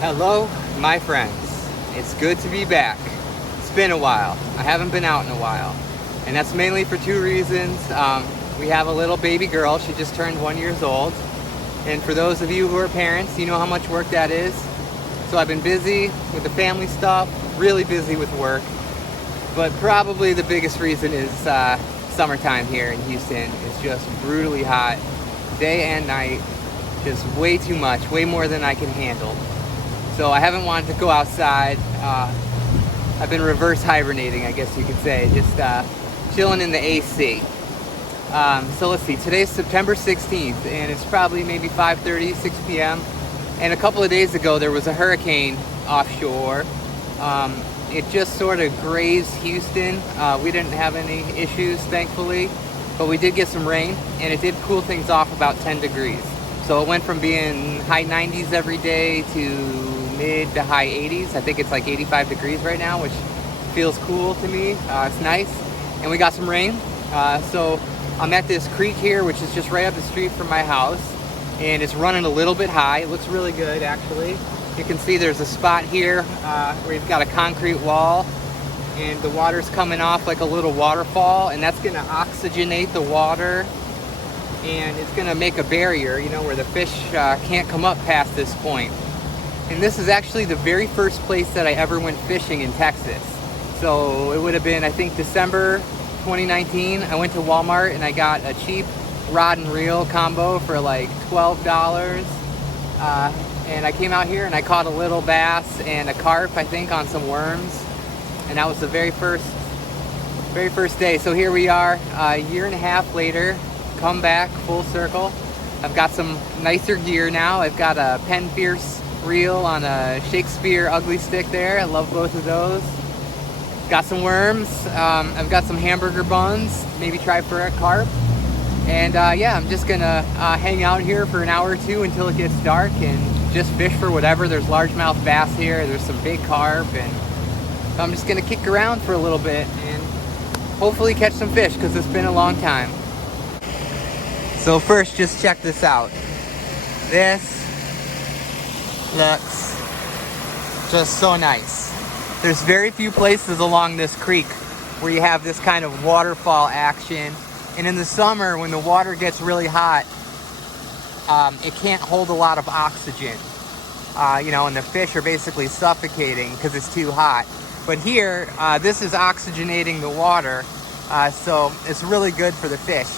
Hello, my friends. It's good to be back. It's been a while. I haven't been out in a while. And that's mainly for two reasons. We have a little baby girl. She just turned 1 year old. And for those of you who are parents, you know how much work that is. So I've been busy with the family stuff, really busy with work. But probably the biggest reason is summertime here in Houston. It's just brutally hot, day and night. Just way too much, way more than I can handle. So I haven't wanted to go outside. I've been reverse hibernating, I guess you could say, just chilling in the AC. So let's see, today's September 16th, and it's probably maybe 5:30, 6 p.m. And a couple of days ago, there was a hurricane offshore. It just sort of grazed Houston. We didn't have any issues, thankfully, but we did get some rain, and it did cool things off about 10 degrees. So it went from being high 90s every day to mid to high 80s. I think it's like 85 degrees right now, which feels cool to me. It's nice. And we got some rain. So I'm at this creek here, which is just right up the street from my house. And it's running a little bit high. It looks really good, actually. You can see there's a spot here where you've got a concrete wall. And the water's coming off like a little waterfall. And that's going to oxygenate the water. And it's going to make a barrier, you know, where the fish can't come up past this point. And this is actually the very first place that I ever went fishing in Texas. So it would have been, I think, December 2019. I went to Walmart and I got a cheap rod and reel combo for like $12. And I came out here and I caught a little bass and a carp, I think, on some worms. And that was the very first day. So here we are, a year and a half later, come back full circle. I've got some nicer gear now. I've got a Penn Fierce reel on a Shakespeare ugly stick there. I love both of those. Got some worms. I've got some hamburger buns. Maybe try for a carp. And yeah, I'm just gonna hang out here for an hour or two until it gets dark and just fish for whatever. There's largemouth bass here. There's some big carp, and so I'm just gonna kick around for a little bit and hopefully catch some fish because it's been a long time. So first, just check this out. This looks just so nice. There's very few places along this creek where you have this kind of waterfall action. And in the summer, when the water gets really hot, it can't hold a lot of oxygen. You know, and the fish are basically suffocating because it's too hot. But here, this is oxygenating the water, so it's really good for the fish.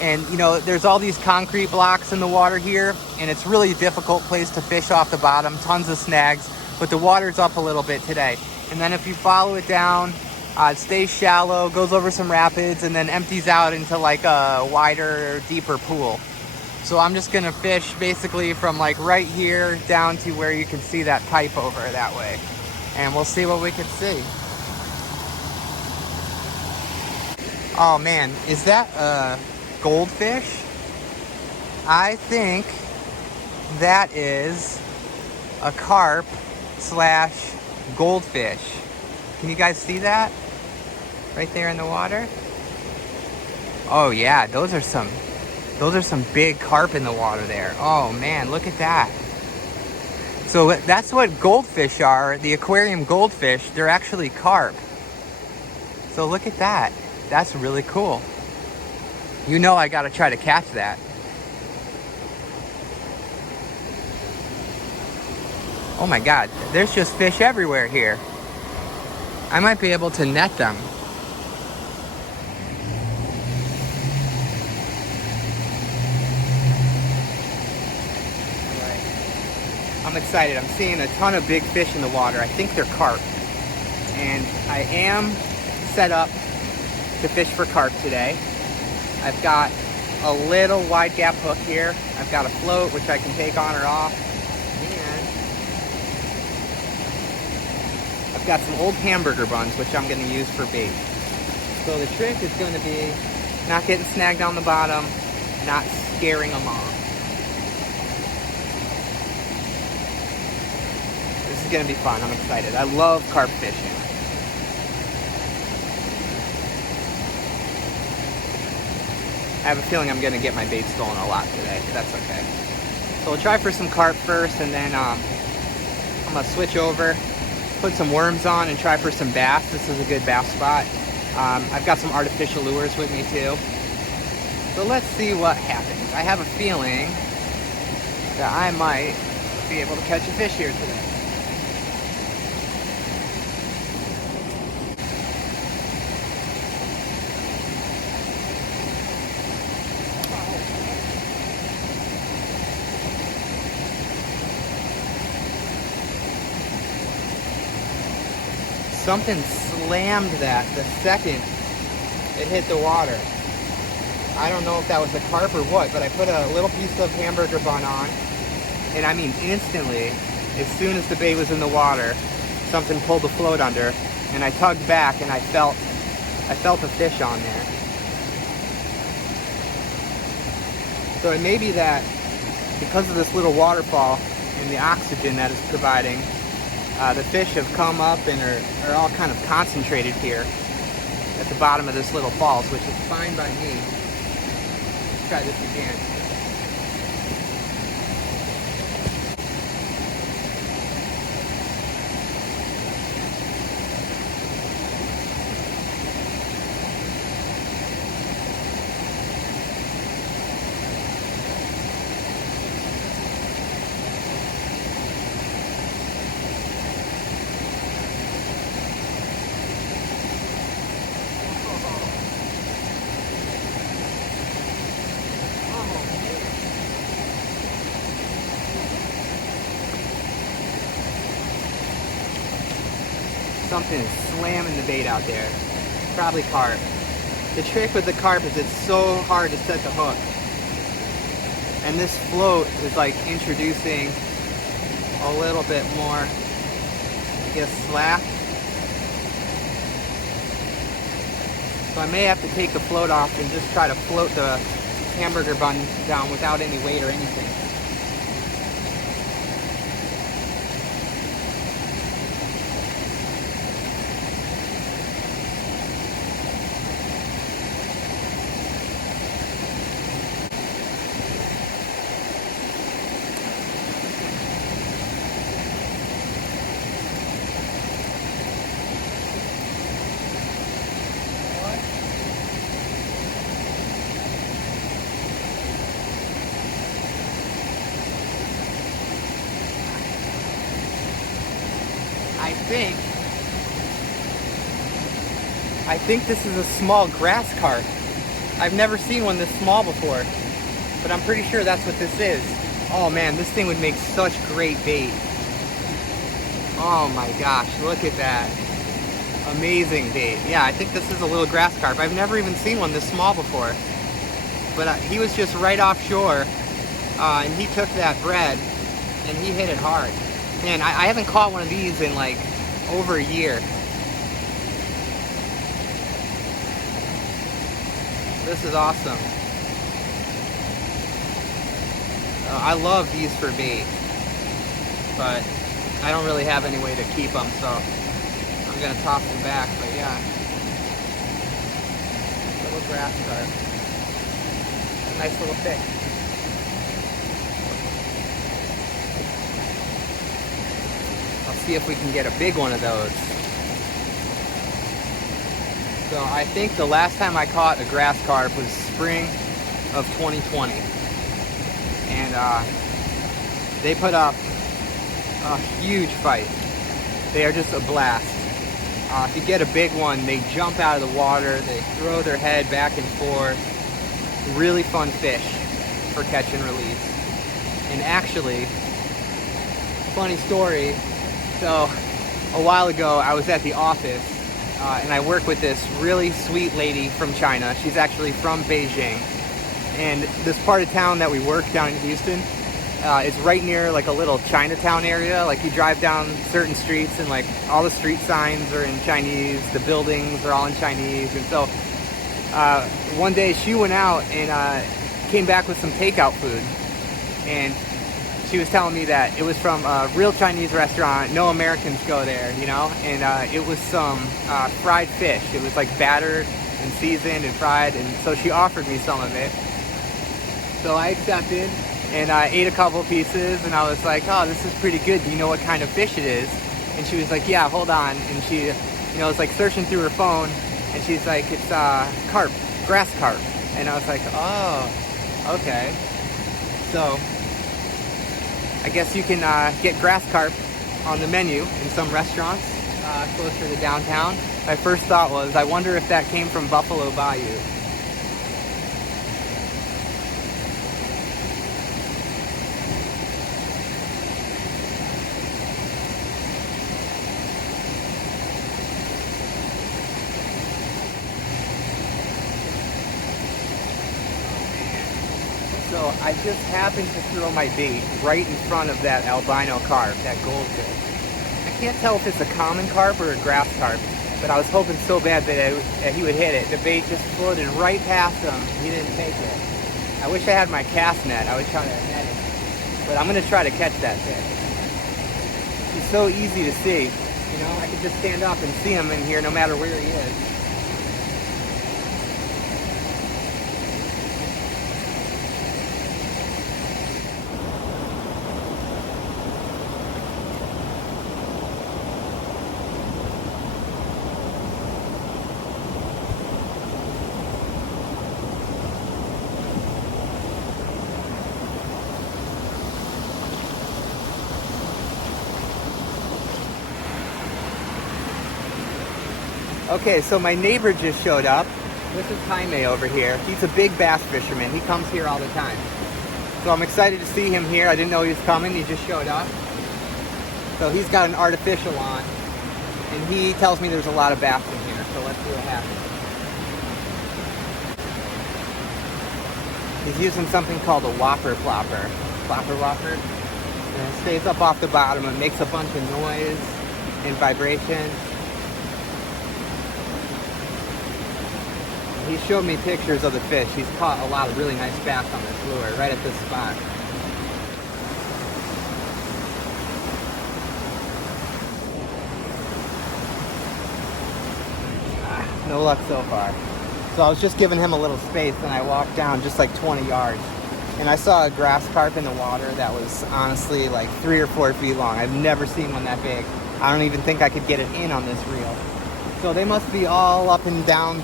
And you know, there's all these concrete blocks in the water here, and it's really a difficult place to fish off the bottom, tons of snags, but the water's up a little bit today. And then if you follow it down, it stays shallow, goes over some rapids, and then empties out into like a wider, deeper pool. So I'm just gonna fish basically from like right here down to where you can see that pipe over that way. And we'll see what we can see. Oh man, is that goldfish? I think that is a carp slash goldfish. Can you guys see that? Right there in the water? Oh yeah, those are some big carp in the water there. Oh man, look at that. So that's what goldfish are. The aquarium goldfish, they're actually carp. So look at that. That's really cool. You know I gotta try to catch that. Oh my God, there's just fish everywhere here. I might be able to net them. I'm excited. I'm seeing a ton of big fish in the water. I think they're carp. And I am set up to fish for carp today. I've got a little wide gap hook here. I've got a float which I can take on or off. And I've got some old hamburger buns which I'm going to use for bait. So the trick is going to be not getting snagged on the bottom, not scaring them off. This is going to be fun. I'm excited. I love carp fishing. I have a feeling I'm going to get my bait stolen a lot today, but that's okay. So we'll try for some carp first, and then I'm I'm gonna switch over, put some worms on, and try for some bass. This is a good bass spot. I've got some artificial lures with me too. So let's see what happens. I have a feeling that I might be able to catch a fish here today. Something slammed that the second it hit the water. I don't know if that was a carp or what, but I put a little piece of hamburger bun on, and I mean instantly, as soon as the bait was in the water, something pulled the float under, and I tugged back and I felt a fish on there. So it may be that because of this little waterfall and the oxygen that it's providing, the fish have come up and are all kind of concentrated here at the bottom of this little falls, which is fine by me. Let's try this again. Something is slamming the bait out there. Probably carp. The trick with the carp is it's so hard to set the hook. And this float is like introducing a little bit more, I guess, slack. So I may have to take the float off and just try to float the hamburger bun down without any weight or anything. I think this is a small grass carp. I've never seen one this small before, but I'm pretty sure that's what this is. Oh man, this thing would make such great bait. Oh my gosh, look at that. Amazing bait. Yeah, I think this is a little grass carp. I've never even seen one this small before. But he was just right offshore, and he took that bread, and he hit it hard. Man, I haven't caught one of these in like over a year. This is awesome. I love these for bait, but I don't really have any way to keep them, so I'm gonna toss them back. But yeah, little grass carp, a nice little fish. I'll see if we can get a big one of those. So I think the last time I caught a grass carp was spring of 2020. And they put up a huge fight. They are just a blast. If you get a big one, they jump out of the water, they throw their head back and forth. Really fun fish for catch and release. And actually, funny story, so a while ago I was at the office and I work with this really sweet lady from China. She's actually from Beijing. And this part of town that we work down in Houston is right near like a little Chinatown area. Like you drive down certain streets and like all the street signs are in Chinese, the buildings are all in Chinese. And so one day she went out and came back with some takeout food. And she was telling me that it was from a real Chinese restaurant. No Americans go there, you know? And it was some fried fish. It was like battered and seasoned and fried. And so she offered me some of it. So I accepted, and I ate a couple pieces, and I was like, oh, this is pretty good. Do you know what kind of fish it is? And she was like, yeah, hold on. And she, was like searching through her phone, and she's like, it's carp, grass carp. And I was like, oh, okay. So I guess you can get grass carp on the menu in some restaurants closer to downtown. My first thought was, I wonder if that came from Buffalo Bayou. So I just happened to throw my bait right in front of that albino carp, that goldfish. I can't tell if it's a common carp or a grass carp, but I was hoping so bad that he would hit it. The bait just floated right past him. He didn't take it. I wish I had my cast net. I would try to net it. But I'm going to try to catch that fish. He's so easy to see. I could just stand up and see him in here no matter where he is. Okay, so my neighbor just showed up. This is Jaime over here. He's a big bass fisherman. He comes here all the time. So I'm excited to see him here. I didn't know he was coming. He just showed up. So he's got an artificial on. And he tells me there's a lot of bass in here. So let's see what happens. He's using something called a whopper plopper. Plopper whopper. And it stays up off the bottom and makes a bunch of noise and vibration. He showed me pictures of the fish. He's caught a lot of really nice bass on this lure, right at this spot. No luck so far. So I was just giving him a little space, and I walked down just like 20 yards. And I saw a grass carp in the water that was honestly like 3 or 4 feet long. I've never seen one that big. I don't even think I could get it in on this reel. So they must be all up and down,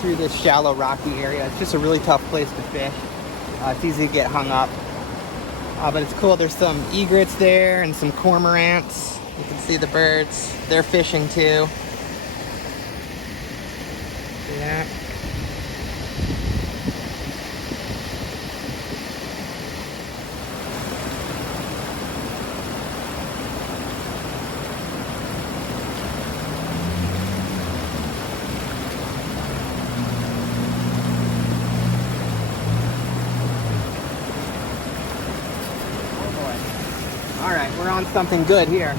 through this shallow, rocky area. It's just a really tough place to fish. It's easy to get hung up. But it's cool. There's some egrets there and some cormorants. You can see the birds. They're fishing too. See that? All right, we're on something good here.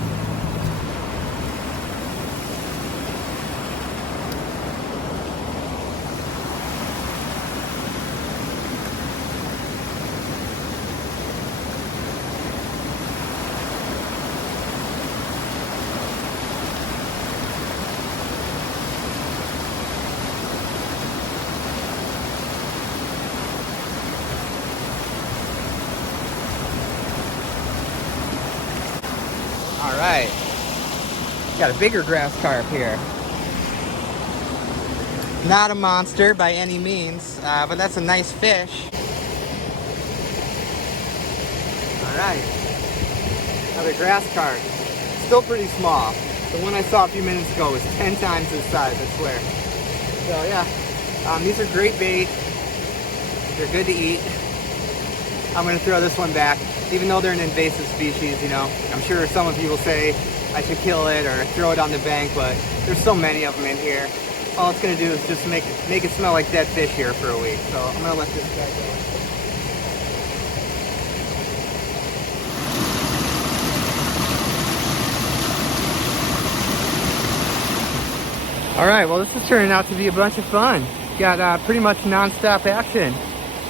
All right, got a bigger grass carp here. Not a monster by any means, but that's a nice fish. All right, another grass carp. Still pretty small. The one I saw a few minutes ago was 10 times this size, I swear. So yeah, these are great bait. They're good to eat. I'm gonna throw this one back. Even though they're an invasive species, I'm sure some of you will say I should kill it or throw it on the bank, but there's so many of them in here. All it's gonna do is just make it smell like dead fish here for a week. So I'm gonna let this guy go. All right, well, this is turning out to be a bunch of fun. Got pretty much non-stop action.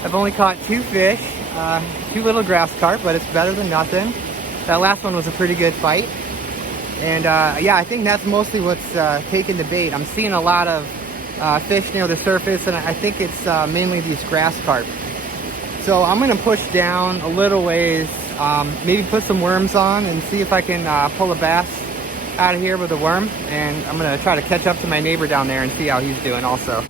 I've only caught 2 fish. 2 little grass carp, but it's better than nothing. That last one was a pretty good fight. And yeah, I think that's mostly what's taking the bait. I'm seeing a lot of fish near the surface, and I think it's mainly these grass carp. So I'm gonna push down a little ways, maybe put some worms on and see if I can pull a bass out of here with a worm. And I'm gonna try to catch up to my neighbor down there and see how he's doing also.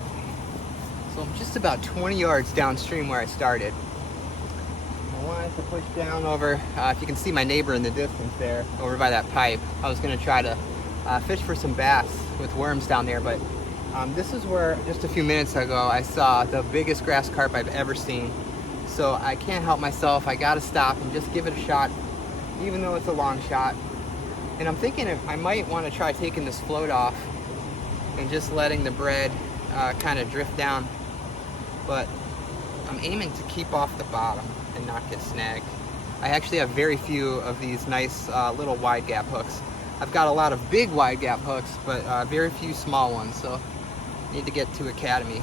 So I'm just about 20 yards downstream where I started. I wanted to push down over, if you can see my neighbor in the distance there, over by that pipe. I was gonna try to fish for some bass with worms down there, but this is where just a few minutes ago I saw the biggest grass carp I've ever seen. So I can't help myself. I gotta stop and just give it a shot, even though it's a long shot. And I'm thinking I might want to try taking this float off and just letting the bread kind of drift down. But I'm aiming to keep off the bottom and not get snagged. I actually have very few of these nice little wide gap hooks. I've got a lot of big wide gap hooks, but very few small ones. So I need to get to Academy.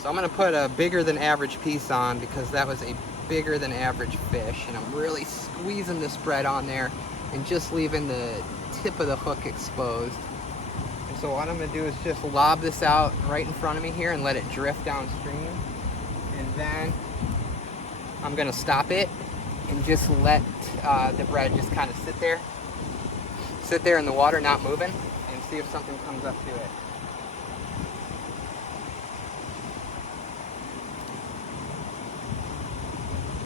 So I'm gonna put a bigger than average piece on because that was a bigger than average fish, and I'm really squeezing the spread on there and just leaving the tip of the hook exposed. And so what I'm gonna do is just lob this out right in front of me here and let it drift downstream. And then I'm gonna stop it and just let the bread just kind of sit there in the water, not moving, and see if something comes up to it.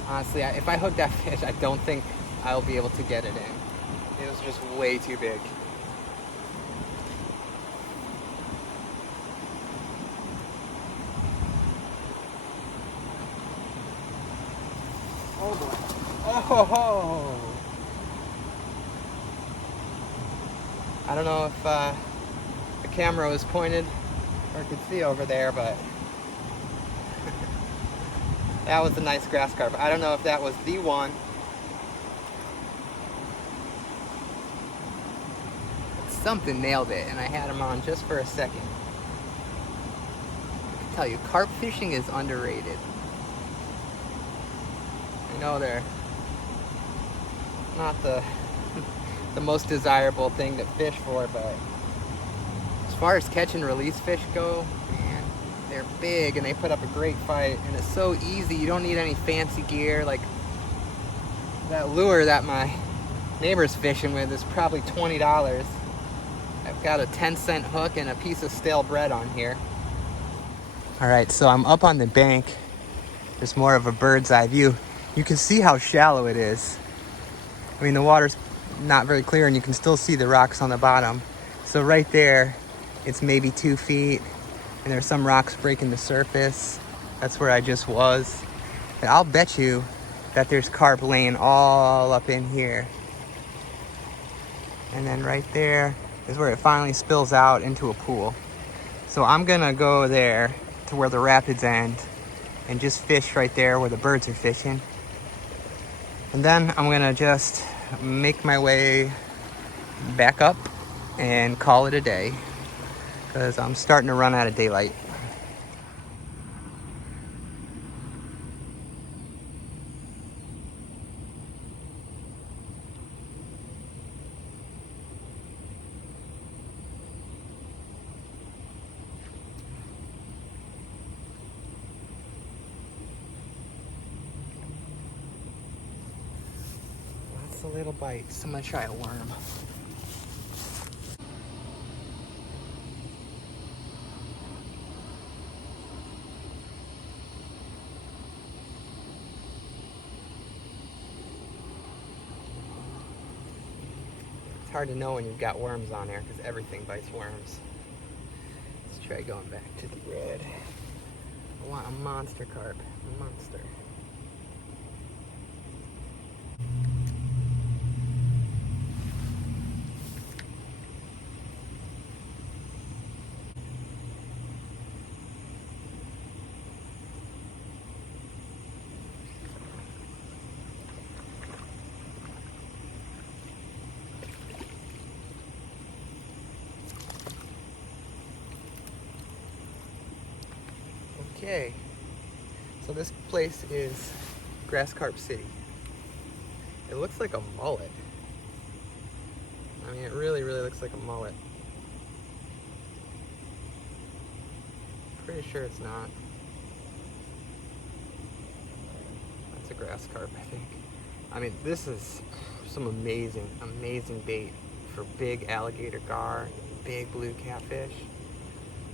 Honestly, if I hook that fish, I don't think I'll be able to get it in. It was just way too big. Oh boy. Oh! I don't know if the camera was pointed or could see over there, but that was a nice grass carp. I don't know if that was the one. But something nailed it, and I had him on just for a second. I can tell you, carp fishing is underrated. I know they're not the most desirable thing to fish for, but as far as catch and release fish go, man, they're big and they put up a great fight, and it's so easy. You don't need any fancy gear. Like that lure that my neighbor's fishing with is probably $20. I've got a 10-cent hook and a piece of stale bread on here. All right, so I'm up on the bank. There's more of a bird's eye view. You can see how shallow it is. I mean, the water's not very clear and you can still see the rocks on the bottom. So right there, it's maybe 2 feet. And there's some rocks breaking the surface. That's where I just was. And I'll bet you that there's carp laying all up in here. And then right there is where it finally spills out into a pool. So I'm gonna go there to where the rapids end and just fish right there where the birds are fishing. And then I'm gonna just make my way back up and call it a day, because I'm starting to run out of daylight. Lots of little bites. I'm gonna try a worm. It's hard to know when you've got worms on there because everything bites worms. Let's try going back to the red. I want a monster carp. A monster. Okay, so this place is Grass Carp City. It looks like a mullet. I mean, it really, really looks like a mullet. Pretty sure it's not. grass carp, I think. I mean, this is some amazing, amazing bait for big alligator gar, big blue catfish.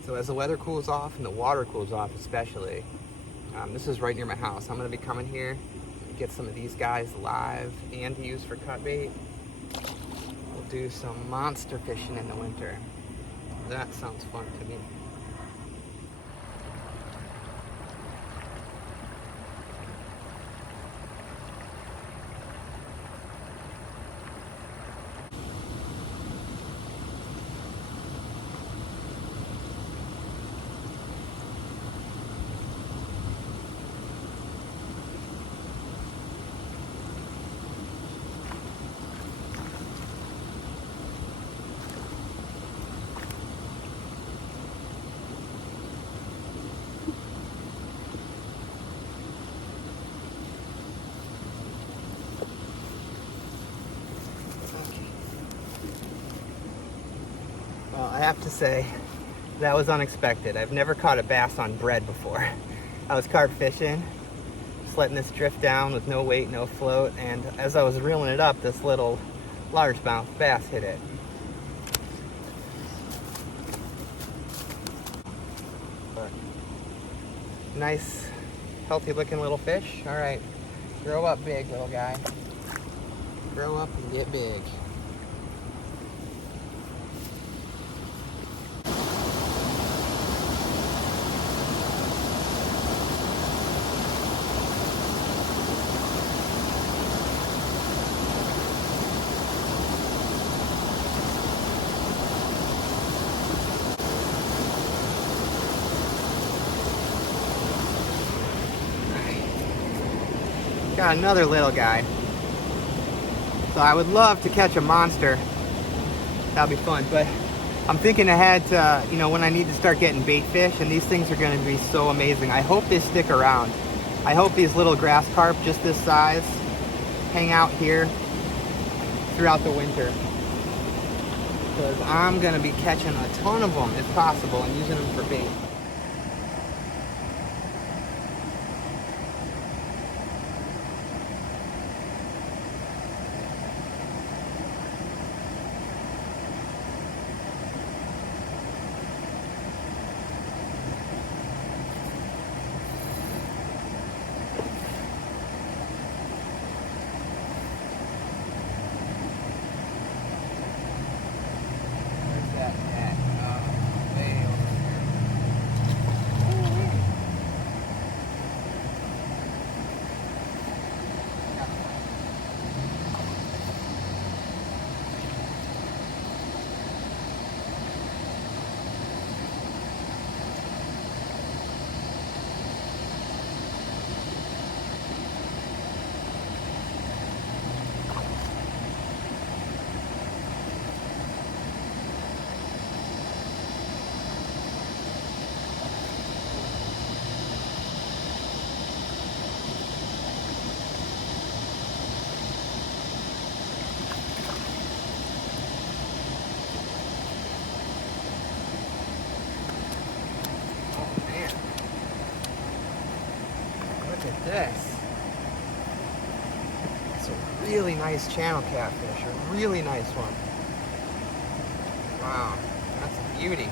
So as the weather cools off and the water cools off especially, this is right near my house. I'm gonna be coming here, get some of these guys live and to use for cut bait. We'll do some monster fishing in the winter. That sounds fun to me. Well, I have to say, that was unexpected. I've never caught a bass on bread before. I was carp fishing, just letting this drift down with no weight, no float, and as I was reeling it up, this little largemouth bass hit it. But nice, healthy looking little fish. All right, grow up big, little guy. Grow up and get big. Got another little guy. So I would love to catch a monster. That'd be fun, but I'm thinking ahead to, you know, when I need to start getting bait fish, and these things are gonna be so amazing. I hope they stick around. I hope these little grass carp, just this size, hang out here throughout the winter. Because I'm gonna be catching a ton of them if possible and using them for bait. This. It's a really nice channel catfish, a really nice one. Wow, that's a beauty.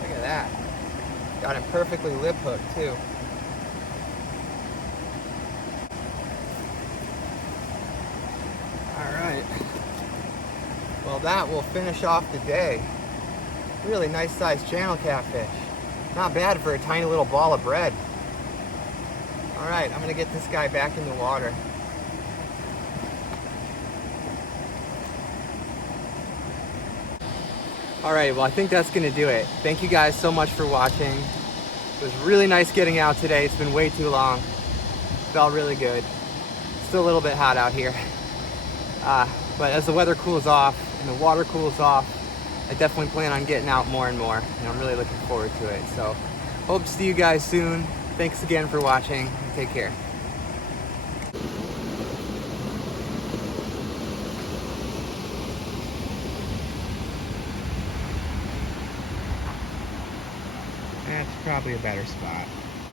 Look at that. Got him perfectly lip hooked too. Alright. Well, that will finish off the day. Really nice sized channel catfish. Not bad for a tiny little ball of bread. All right, I'm gonna get this guy back in the water. All right, well, I think that's gonna do it. Thank you guys so much for watching. It was really nice getting out today. It's been way too long. Felt really good. Still a little bit hot out here. But as the weather cools off and the water cools off, I definitely plan on getting out more and more, and I'm really looking forward to it. So, hope to see you guys soon. Thanks again for watching, and take care. That's probably a better spot.